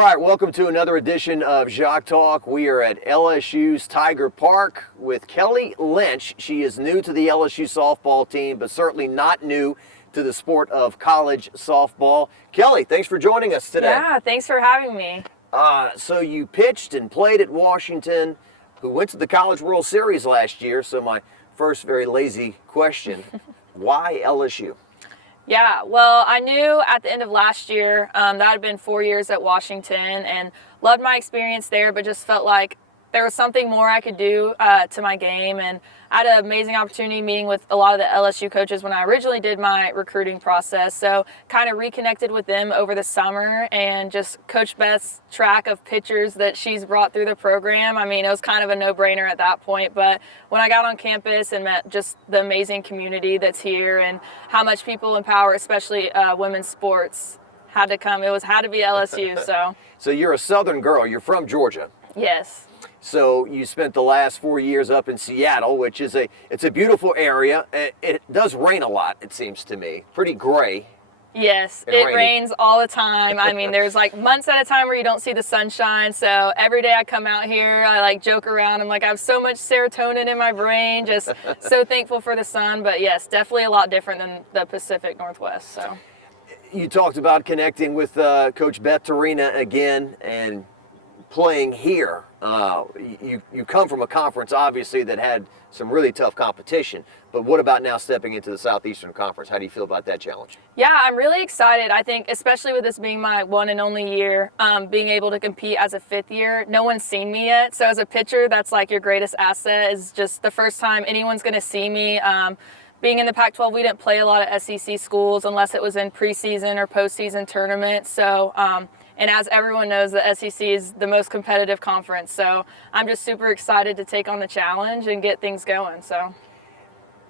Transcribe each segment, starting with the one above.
All right, welcome to another edition of Jacques Talk. We are at LSU's Tiger Park with Kelley Lynch. She is new to the LSU softball team, but certainly not new to the sport of college softball. Kelley, thanks for joining us today. Yeah, thanks for having me. So you pitched and played at Washington, who went to the College World Series last year. So my first very lazy question, why LSU? Yeah, well, I knew at the end of last year that had been 4 years at Washington and loved my experience there, but just felt like there was something more I could do to my game. And I had an amazing opportunity meeting with a lot of the LSU coaches when I originally did my recruiting process. So kind of reconnected with them over the summer and just Coach Beth's track of pitchers that she's brought through the program. I mean, it was kind of a no-brainer at that point. But when I got on campus and met just the amazing community that's here and how much people empower, especially women's sports, had to come. It had to be LSU. So you're a Southern girl. You're from Georgia. Yes. So you spent the last 4 years up in Seattle, which is it's a beautiful area. It does rain a lot, it seems to me. Pretty gray. Yes, it rains all the time. I mean, there's like months at a time where you don't see the sunshine. So every day I come out here, I like joke around. I'm like, I have so much serotonin in my brain, just so thankful for the sun. But yes, definitely a lot different than the Pacific Northwest. So you talked about connecting with Coach Beth Torina again and playing here. You come from a conference, obviously, that had some really tough competition. But what about now stepping into the Southeastern Conference? How do you feel about that challenge? Yeah, I'm really excited. I think, especially with this being my one and only year, being able to compete as a fifth year, no one's seen me yet. So as a pitcher, that's like your greatest asset, is just the first time anyone's going to see me. Being in the Pac-12, we didn't play a lot of SEC schools unless it was in preseason or postseason tournaments. So, and as everyone knows, the SEC is the most competitive conference. So I'm just super excited to take on the challenge and get things going. So,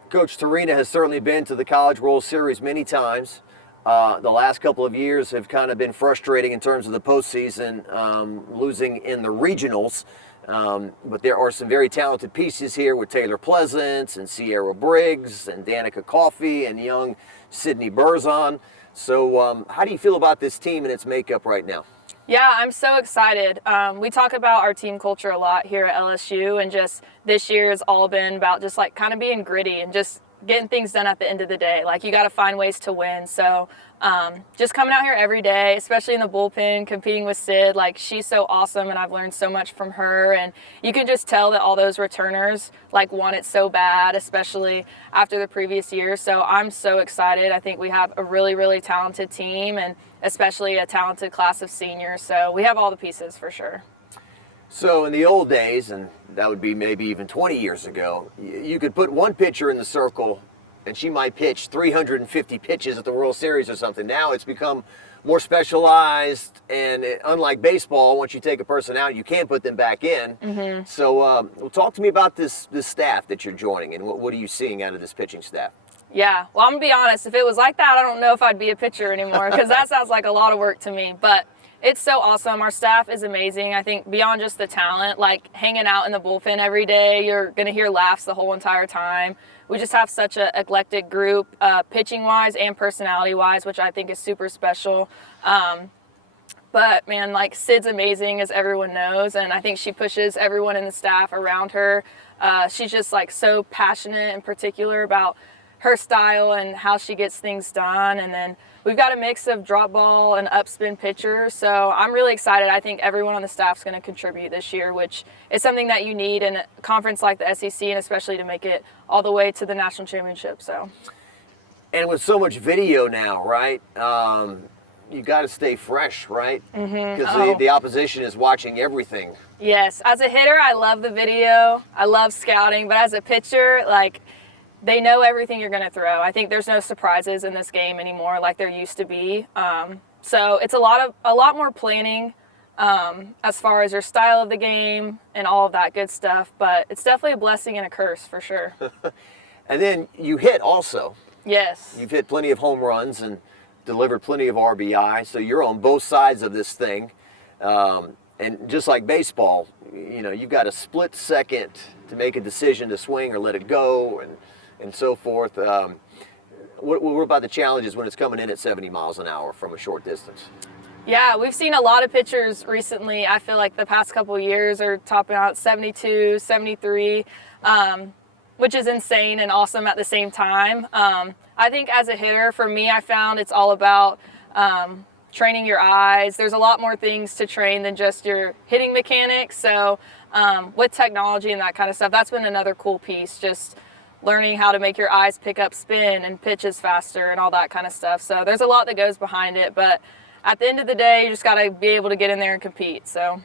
Coach Torina has certainly been to the College World Series many times. The last couple of years have kind of been frustrating in terms of the postseason, losing in the regionals. But there are some very talented pieces here with Taylor Pleasance and Sierra Briggs and Danica Coffey and young Sydney Berzon. So how do you feel about this team and its makeup right now? Yeah, I'm so excited. We talk about our team culture a lot here at LSU, and just this year has all been about just like kind of being gritty and just getting things done at the end of the day. Like, you got to find ways to win. So just coming out here every day, especially in the bullpen, competing with Sid, like, she's so awesome and I've learned so much from her. And you can just tell that all those returners like want it so bad, especially after the previous year. So I'm so excited. I think we have a really, really talented team and especially a talented class of seniors. So we have all the pieces for sure. So in the old days, and that would be maybe even 20 years ago, you could put one pitcher in the circle and she might pitch 350 pitches at the World Series or something. Now it's become more specialized, and unlike baseball, once you take a person out, you can't put them back in. Mm-hmm. So well, talk to me about this staff that you're joining, and what are you seeing out of this pitching staff? Yeah, well, I'm going to be honest. If it was like that, I don't know if I'd be a pitcher anymore, because that sounds like a lot of work to me. But it's so awesome. Our staff is amazing. I think beyond just the talent, like hanging out in the bullpen every day, you're going to hear laughs the whole entire time. We just have such an eclectic group, pitching-wise and personality-wise, which I think is super special. But, man, like, Sid's amazing, as everyone knows, and I think she pushes everyone in the staff around her. She's just, like, so passionate and particular about her style and how she gets things done. And then we've got a mix of drop ball and upspin pitchers. So I'm really excited. I think everyone on the staff is going to contribute this year, which is something that you need in a conference like the SEC, and especially to make it all the way to the national championship. So, and with so much video now, right? You got to stay fresh, right? Because the opposition is watching everything. Yes. As a hitter, I love the video. I love scouting. But as a pitcher, like, they know everything you're going to throw. I think there's no surprises in this game anymore like there used to be. So it's a lot more planning as far as your style of the game and all of that good stuff. But it's definitely a blessing and a curse for sure. And then you hit also. Yes. You've hit plenty of home runs and delivered plenty of RBI. So you're on both sides of this thing. And just like baseball, you know, you've got a split second to make a decision to swing or let it go and so forth. What about the challenges when it's coming in at 70 miles an hour from a short distance? Yeah, we've seen a lot of pitchers recently. I feel like the past couple of years are topping out 72, 73, which is insane and awesome at the same time. I think as a hitter, for me, I found it's all about training your eyes. There's a lot more things to train than just your hitting mechanics. So with technology and that kind of stuff, that's been another cool piece, just learning how to make your eyes pick up spin and pitches faster and all that kind of stuff. So there's a lot that goes behind it, but at the end of the day, you just got to be able to get in there and compete. So,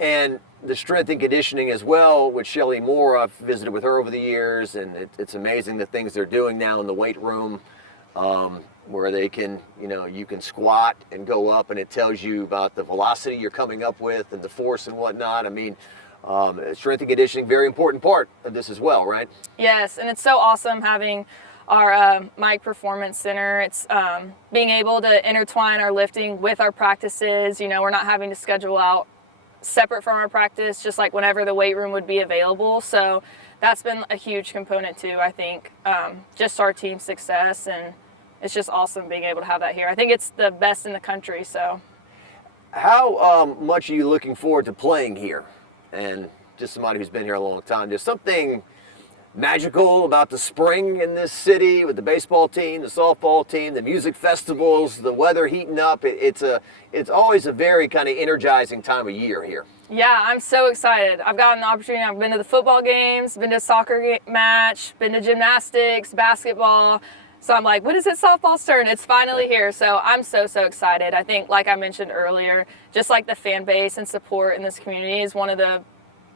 and the strength and conditioning as well with Shelly Moore. I've visited with her over the years, and it's amazing the things they're doing now in the weight room, where they can, you can squat and go up, and it tells you about the velocity you're coming up with and the force and whatnot. I mean, strength and conditioning, very important part of this as well, right? Yes, and it's so awesome having our Mike Performance Center. It's being able to intertwine our lifting with our practices. We're not having to schedule out separate from our practice, just like whenever the weight room would be available. So that's been a huge component too, I think, just our team's success, and it's just awesome being able to have that here. I think it's the best in the country. So how much are you looking forward to playing here? And just somebody who's been here a long time, there's something magical about the spring in this city with the baseball team, the softball team, the music festivals, the weather heating up. It's always a very kind of energizing time of year here. Yeah, I'm so excited. I've gotten the opportunity. I've been to the football games, been to a soccer match, been to gymnastics, basketball. So I'm like, when is it softball's turn? It's finally here. So I'm so excited. I think, like I mentioned earlier, just like the fan base and support in this community is one of the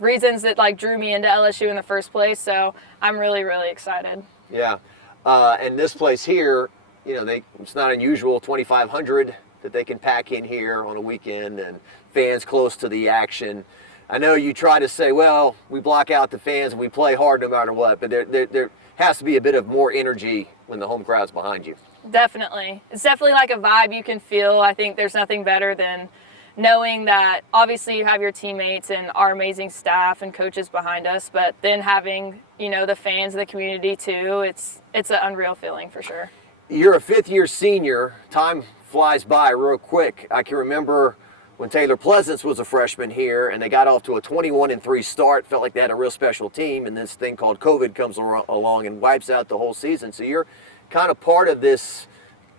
reasons that drew me into LSU in the first place. So I'm really excited. Yeah, and this place here, it's not unusual, 2,500 that they can pack in here on a weekend, and fans close to the action. I know you try to say, well, we block out the fans and we play hard no matter what, but there has to be a bit of more energy when the home crowd's behind you. Definitely. It's definitely like a vibe you can feel. I think there's nothing better than knowing that obviously you have your teammates and our amazing staff and coaches behind us, but then having, the fans of the community too, it's an unreal feeling for sure. You're a fifth-year senior. Time flies by real quick. I can remember when Taylor Pleasance was a freshman here and they got off to a 21-3 start, felt like they had a real special team, and this thing called COVID comes along and wipes out the whole season. So you're kind of part of this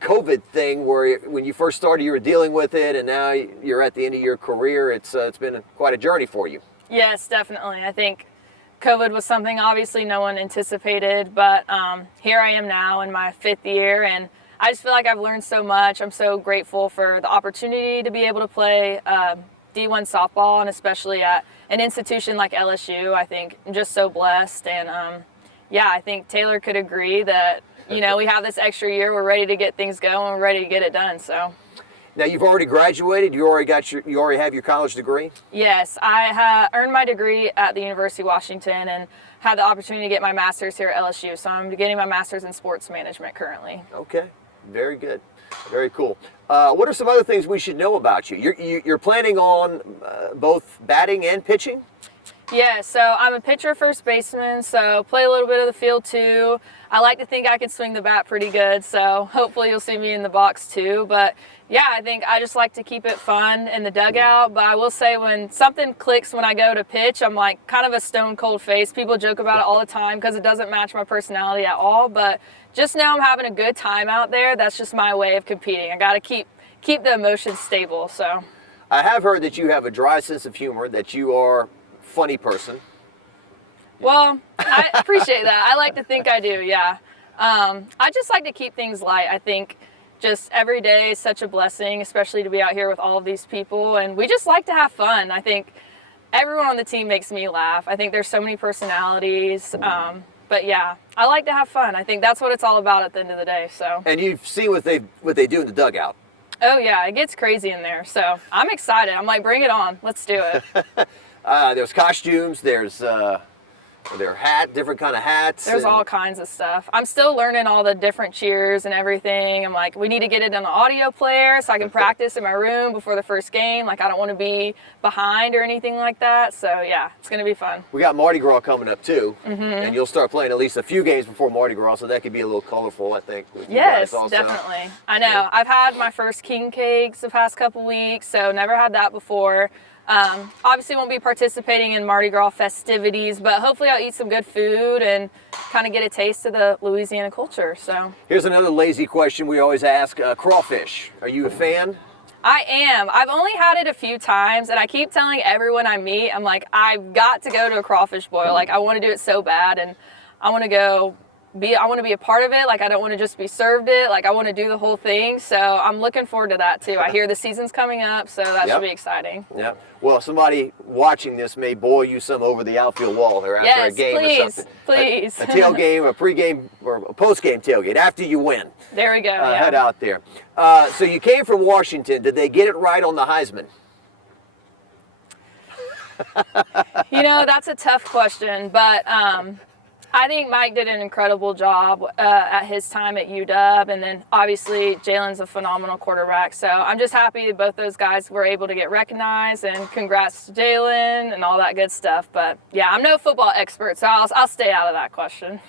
COVID thing where when you first started you were dealing with it, and now you're at the end of your career. It's been quite a journey for you. Yes, definitely. I think COVID was something obviously no one anticipated, but here I am now in my fifth year, and I just feel like I've learned so much. I'm so grateful for the opportunity to be able to play D1 softball, and especially at an institution like LSU. I think I'm just so blessed, and I think Taylor could agree that we have this extra year. We're ready to get things going. We're ready to get it done. So now you've already graduated. You already have your college degree. Yes, I earned my degree at the University of Washington and had the opportunity to get my master's here at LSU. So I'm getting my master's in sports management currently. Okay, very good, very cool. What are some other things we should know about you? You're planning on both batting and pitching? Yeah, so I'm a pitcher, first baseman, so play a little bit of the field too. I like to think I can swing the bat pretty good, so hopefully you'll see me in the box too. But yeah, I think I just like to keep it fun in the dugout. But I will say when something clicks when I go to pitch, I'm like kind of a stone cold face. People joke about it all the time because it doesn't match my personality at all. But just know I'm having a good time out there. That's just my way of competing. I got to keep the emotions stable. So I have heard that you have a dry sense of humor, that you are funny person. Well, I appreciate that. I like to think I do, yeah. I just like to keep things light. I think just every day is such a blessing, especially to be out here with all of these people, and we just like to have fun. I think everyone on the team makes me laugh. I think there's so many personalities, but yeah, I like to have fun. I think that's what it's all about at the end of the day. So. And you've seen what they do in the dugout. Oh yeah, it gets crazy in there. So I'm excited. I'm like, bring it on. Let's do it. There's costumes. There's there different kind of hats? There's all kinds of stuff. I'm still learning all the different cheers and everything. I'm like, we need to get it on the audio player so I can practice in my room before the first game. Like, I don't want to be behind or anything like that. So, yeah, it's going to be fun. We got Mardi Gras coming up, too. And you'll start playing at least a few games before Mardi Gras, so that could be a little colorful, I think. With Yes, you guys also. definitely. I know. I've had my first king cakes the past couple weeks, so never had that before. Obviously won't be participating in Mardi Gras festivities, but hopefully I'll eat some good food and kind of get a taste of the Louisiana culture. So Here's another lazy question we always ask, crawfish. Are you a fan? I am. I've only had it a few times, and I keep telling everyone I meet, I'm like, I've got to go to a crawfish boil. Like, I want to do it so bad, and I want to be a part of it. Like, I don't want to just be served it. Like, I want to do the whole thing. So I'm looking forward to that too. I hear the season's coming up, so that should be exciting. Yeah. Well, somebody watching this may boil you some over the outfield wall there after a game or something. Please. A tailgame, a pregame, or a postgame tailgate after you win. There we go. Head out there. So you came from Washington. Did they get it right on the Heisman? You know, that's a tough question, but I think Mike did an incredible job at his time at UW, and then obviously Jalen's a phenomenal quarterback. So I'm just happy that both those guys were able to get recognized, and congrats to Jalen and all that good stuff. But yeah, I'm no football expert, so I'll stay out of that question.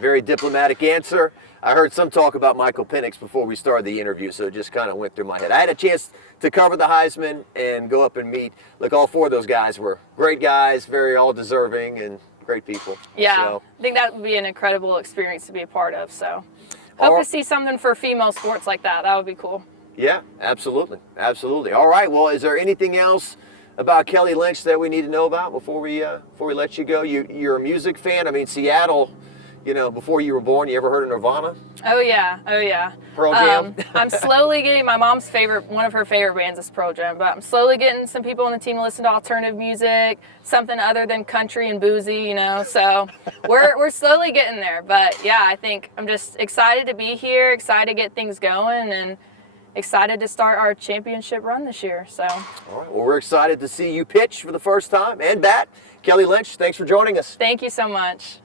Very diplomatic answer. I heard some talk about Michael Penix before we started the interview, so it just kind of went through my head. I had a chance to cover the Heisman and go up and meet. Look, all four of those guys were great guys, very all deserving, and great people. Yeah, So, I think that would be an incredible experience to be a part of. So hope to see something for female sports like that. That would be cool. yeah, absolutely. Absolutely. All right, well, is there anything else about Kelley Lynch that we need to know about before we let you go? You're a music fan. I mean, Seattle, you know, before you were born, you ever heard of Nirvana? Oh yeah. Pearl Jam? I'm slowly getting my mom's one of her favorite bands is Pearl Jam, but I'm slowly getting some people on the team to listen to alternative music, something other than country and boozy, you know. So we're slowly getting there. But yeah, I think I'm just excited to be here, excited to get things going, and excited to start our championship run this year. So All right, well, we're excited to see you pitch for the first time and bat. Kelley Lynch, thanks for joining us. thank you so much.